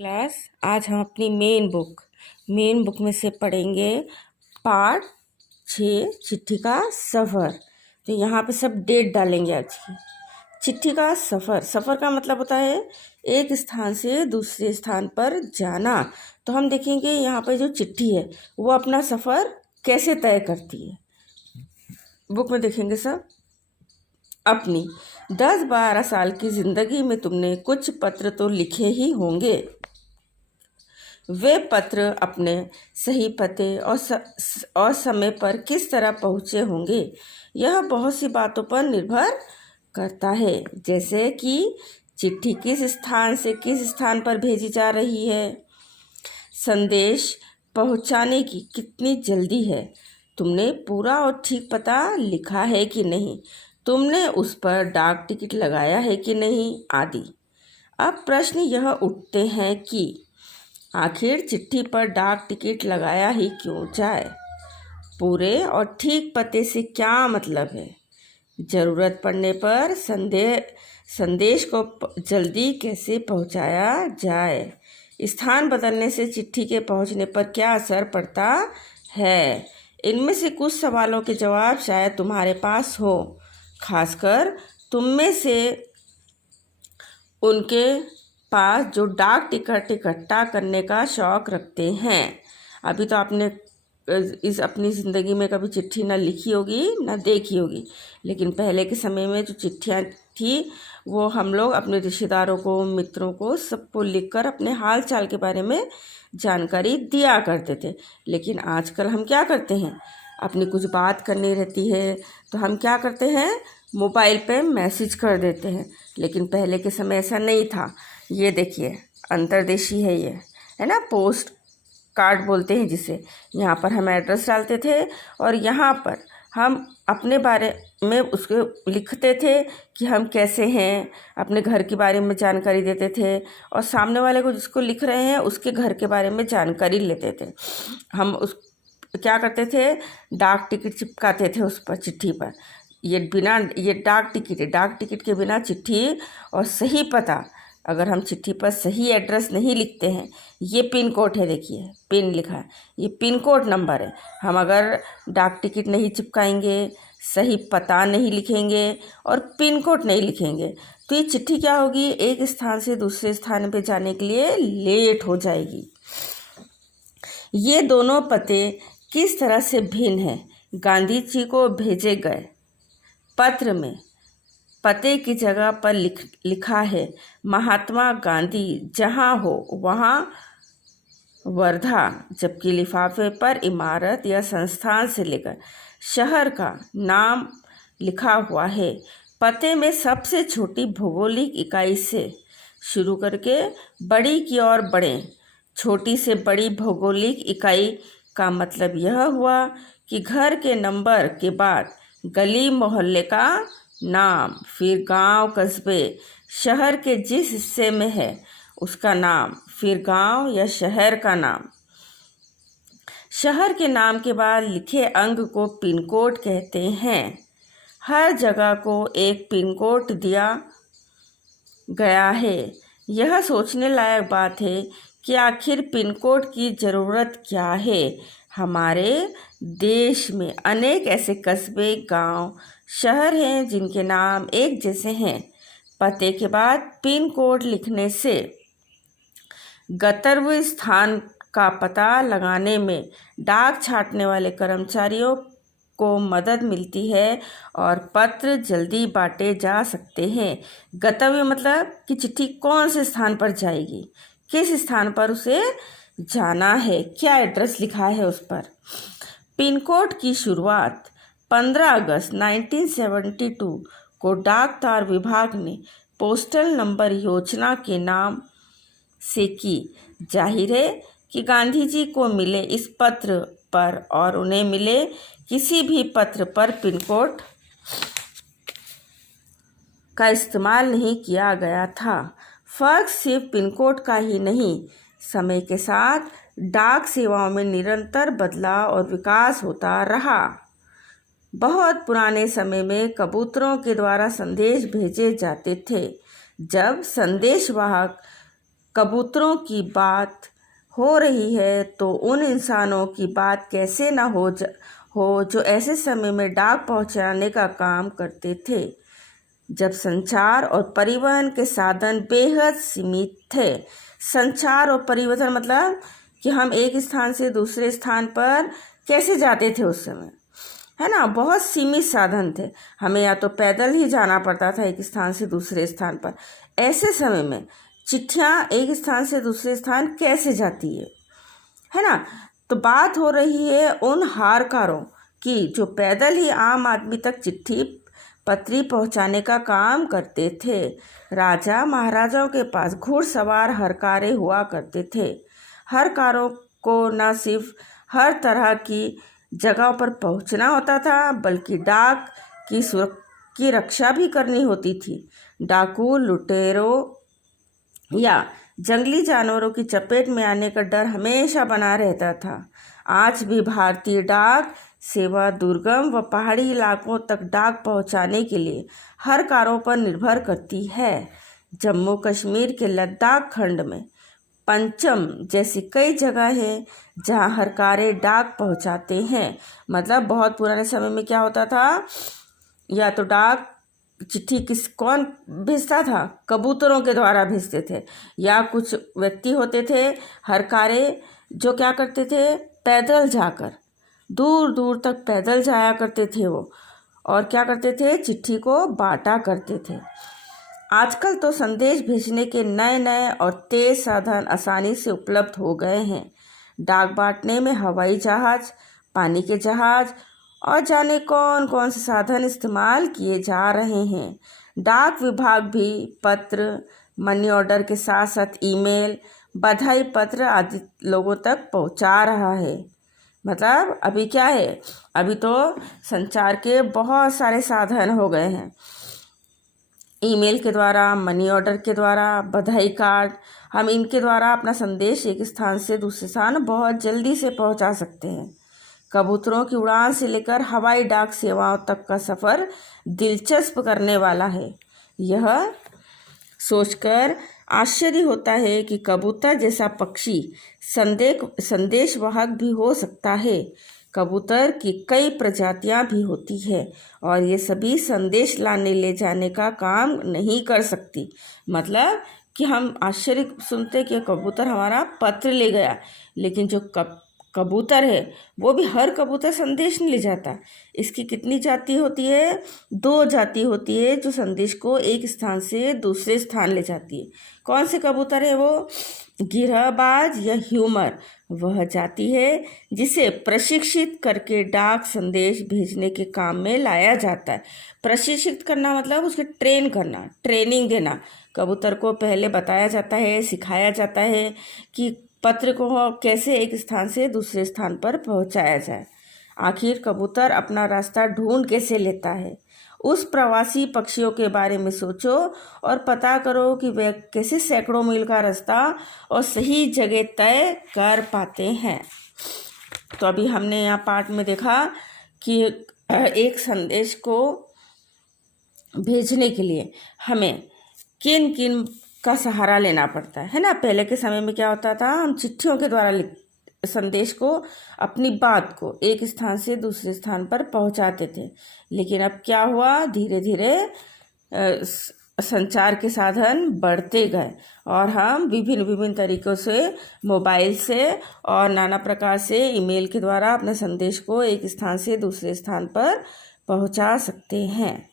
Class. आज हम अपनी मेन बुक में से पढ़ेंगे पार्ट 6 चिट्ठी का सफ़र। तो यहाँ पे सब डेट डालेंगे आज की। चिट्ठी का सफ़र का मतलब होता है एक स्थान से दूसरे स्थान पर जाना। तो हम देखेंगे यहाँ पे जो चिट्ठी है वो अपना सफ़र कैसे तय करती है। बुक में देखेंगे सब। अपनी 10-12 साल की ज़िंदगी में तुमने कुछ पत्र तो लिखे ही होंगे। वे पत्र अपने सही पते और समय पर किस तरह पहुँचे होंगे, यह बहुत सी बातों पर निर्भर करता है। जैसे कि चिट्ठी किस स्थान से किस स्थान पर भेजी जा रही है, संदेश पहुँचाने की कितनी जल्दी है, तुमने पूरा और ठीक पता लिखा है कि नहीं, तुमने उस पर डाक टिकट लगाया है कि नहीं, आदि। अब प्रश्न यह उठते हैं कि आखिर चिट्ठी पर डाक टिकट लगाया ही क्यों जाए। पूरे और ठीक पते से क्या मतलब है। ज़रूरत पड़ने पर संदेश को जल्दी कैसे पहुंचाया जाए। स्थान बदलने से चिट्ठी के पहुंचने पर क्या असर पड़ता है। इनमें से कुछ सवालों के जवाब शायद तुम्हारे पास हो, खासकर तुम में से उनके पास जो डाक टिकट इकट्ठा करने का शौक़ रखते हैं। अभी तो आपने इस अपनी ज़िंदगी में कभी चिट्ठी ना लिखी होगी ना देखी होगी, लेकिन पहले के समय में जो चिट्ठियाँ थी वो हम लोग अपने रिश्तेदारों को, मित्रों को, सबको लिखकर अपने हाल चाल के बारे में जानकारी दिया करते थे। लेकिन आजकल हम क्या करते हैं, अपनी कुछ बात करनी रहती है तो हम क्या करते हैं, मोबाइल पे मैसेज कर देते हैं। लेकिन पहले के समय ऐसा नहीं था। ये देखिए अंतर्देशीय है, ये है ना, पोस्ट कार्ड बोलते हैं जिसे। यहाँ पर हम एड्रेस डालते थे और यहाँ पर हम अपने बारे में उसको लिखते थे कि हम कैसे हैं, अपने घर के बारे में जानकारी देते थे और सामने वाले को जिसको लिख रहे हैं उसके घर के बारे में जानकारी लेते थे। हम उस क्या करते थे, डाक टिकट चिपकाते थे उस पर, चिट्ठी पर। ये डाक टिकट है, डाक टिकट के बिना चिट्ठी और सही पता, अगर हम चिट्ठी पर सही एड्रेस नहीं लिखते हैं, ये पिन कोड है, देखिए पिन लिखा है, ये पिन कोड नंबर है। हम अगर डाक टिकट नहीं चिपकाएंगे, सही पता नहीं लिखेंगे और पिन कोड नहीं लिखेंगे तो ये चिट्ठी क्या होगी, एक स्थान से दूसरे स्थान पे जाने के लिए लेट हो जाएगी। ये दोनों पते किस तरह से भिन्न हैं। गांधी जी को भेजे गए पत्र में पते की जगह पर लिखा है महात्मा गांधी, जहाँ हो वहाँ वर्धा, जबकि लिफाफे पर इमारत या संस्थान से लेकर शहर का नाम लिखा हुआ है। पते में सबसे छोटी भौगोलिक इकाई से शुरू करके बड़ी की ओर बढ़ें। छोटी से बड़ी भौगोलिक इकाई का मतलब यह हुआ कि घर के नंबर के बाद गली मोहल्ले का नाम, फिर गांव, कस्बे, शहर के जिस हिस्से में है उसका नाम, फिर गांव या शहर का नाम। शहर के नाम के बाद लिखे अंक को पिन कोड कहते हैं। हर जगह को एक पिन कोड दिया गया है। यह सोचने लायक बात है कि आखिर पिन कोड की ज़रूरत क्या है। हमारे देश में अनेक ऐसे कस्बे, गांव, शहर हैं जिनके नाम एक जैसे हैं। पते के बाद पिन कोड लिखने से गंतव्य स्थान का पता लगाने में डाक छांटने वाले कर्मचारियों को मदद मिलती है और पत्र जल्दी बांटे जा सकते हैं। गंतव्य मतलब कि चिट्ठी कौन से स्थान पर जाएगी, किस स्थान पर उसे जाना है, क्या एड्रेस लिखा है उस पर। पिन कोड की शुरुआत 15 अगस्त 1972 को डाक तार विभाग ने पोस्टल नंबर योजना के नाम से की। जाहिर है कि गांधी जी को मिले इस पत्र पर और उन्हें मिले किसी भी पत्र पर पिन कोड का इस्तेमाल नहीं किया गया था। फर्क सिर्फ पिन कोड का ही नहीं, समय के साथ डाक सेवाओं में निरंतर बदलाव और विकास होता रहा। बहुत पुराने समय में कबूतरों के द्वारा संदेश भेजे जाते थे। जब संदेशवाहक कबूतरों की बात हो रही है तो उन इंसानों की बात कैसे ना हो जो ऐसे समय में डाक पहुंचाने का काम करते थे जब संचार और परिवहन के साधन बेहद सीमित थे। संचार और परिवहन मतलब कि हम एक स्थान से दूसरे स्थान पर कैसे जाते थे उस समय, है ना, बहुत सीमित साधन थे। हमें या तो पैदल ही जाना पड़ता था एक स्थान से दूसरे स्थान पर। ऐसे समय में चिट्ठियाँ एक स्थान से दूसरे स्थान कैसे जाती है ना। तो बात हो रही है उन हारकारों की जो पैदल ही आम आदमी तक चिट्ठी पत्री पहुंचाने का काम करते थे। राजा महाराजाओं के पास घुड़सवार हरकारे हुआ करते थे। हरकारों को न सिर्फ हर तरह की जगहों पर पहुंचना होता था बल्कि डाक की रक्षा भी करनी होती थी। डाकू, लुटेरों या जंगली जानवरों की चपेट में आने का डर हमेशा बना रहता था। आज भी भारतीय डाक सेवा दुर्गम व पहाड़ी इलाकों तक डाक पहुंचाने के लिए हर कारों पर निर्भर करती है। जम्मू कश्मीर के लद्दाख खंड में पंचम जैसी कई जगह है जहां हर कारें डाक पहुंचाते हैं। मतलब बहुत पुराने समय में क्या होता था, या तो डाक चिट्ठी कौन भेजता था, कबूतरों के द्वारा भेजते थे, या कुछ व्यक्ति होते थे हरकारे जो क्या करते थे, पैदल जाकर दूर दूर तक पैदल जाया करते थे वो, और क्या करते थे, चिट्ठी को बांटा करते थे। आजकल तो संदेश भेजने के नए नए और तेज साधन आसानी से उपलब्ध हो गए हैं। डाक बांटने में हवाई जहाज, पानी के जहाज और जाने कौन कौन से साधन इस्तेमाल किए जा रहे हैं। डाक विभाग भी पत्र, मनी ऑर्डर के साथ साथ ईमेल, बधाई पत्र आदि लोगों तक पहुंचा रहा है। मतलब अभी क्या है, अभी तो संचार के बहुत सारे साधन हो गए हैं। ईमेल के द्वारा, मनी ऑर्डर के द्वारा, बधाई कार्ड, हम इनके द्वारा अपना संदेश एक स्थान से दूसरे स्थान बहुत जल्दी से पहुंचा सकते हैं। कबूतरों की उड़ान से लेकर हवाई डाक सेवाओं तक का सफ़र दिलचस्प करने वाला है। यह सोचकर आश्चर्य होता है कि कबूतर जैसा पक्षी संदेशवाहक भी हो सकता है। कबूतर की कई प्रजातियां भी होती है और ये सभी संदेश लाने ले जाने का काम नहीं कर सकती। मतलब कि हम आश्चर्य सुनते कि कबूतर हमारा पत्र ले गया, लेकिन जो कबूतर है वो भी हर कबूतर संदेश नहीं ले जाता। इसकी कितनी जाति होती है, 2 जाति होती है जो संदेश को एक स्थान से दूसरे स्थान ले जाती है। कौन से कबूतर है वो, गिरहबाज या ह्यूमर वह जाति है जिसे प्रशिक्षित करके डाक संदेश भेजने के काम में लाया जाता है। प्रशिक्षित करना मतलब उसके ट्रेन करना, ट्रेनिंग देना। कबूतर को पहले बताया जाता है, सिखाया जाता है कि पत्र को कैसे एक स्थान से दूसरे स्थान पर पहुंचाया जाए। आखिर कबूतर अपना रास्ता ढूंढ कैसे लेता है। उस प्रवासी पक्षियों के बारे में सोचो और पता करो कि वे कैसे सैकड़ों मील का रास्ता और सही जगह तय कर पाते हैं। तो अभी हमने यहाँ पाठ में देखा कि एक संदेश को भेजने के लिए हमें किन किन का सहारा लेना पड़ता है ना। पहले के समय में क्या होता था, हम चिट्ठियों के द्वारा संदेश को, अपनी बात को एक स्थान से दूसरे स्थान पर पहुंचाते थे। लेकिन अब क्या हुआ, धीरे धीरे संचार के साधन बढ़ते गए और हम विभिन्न तरीक़ों से, मोबाइल से और नाना प्रकार से ईमेल के द्वारा अपने संदेश को एक स्थान से दूसरे स्थान पर पहुंचा सकते हैं।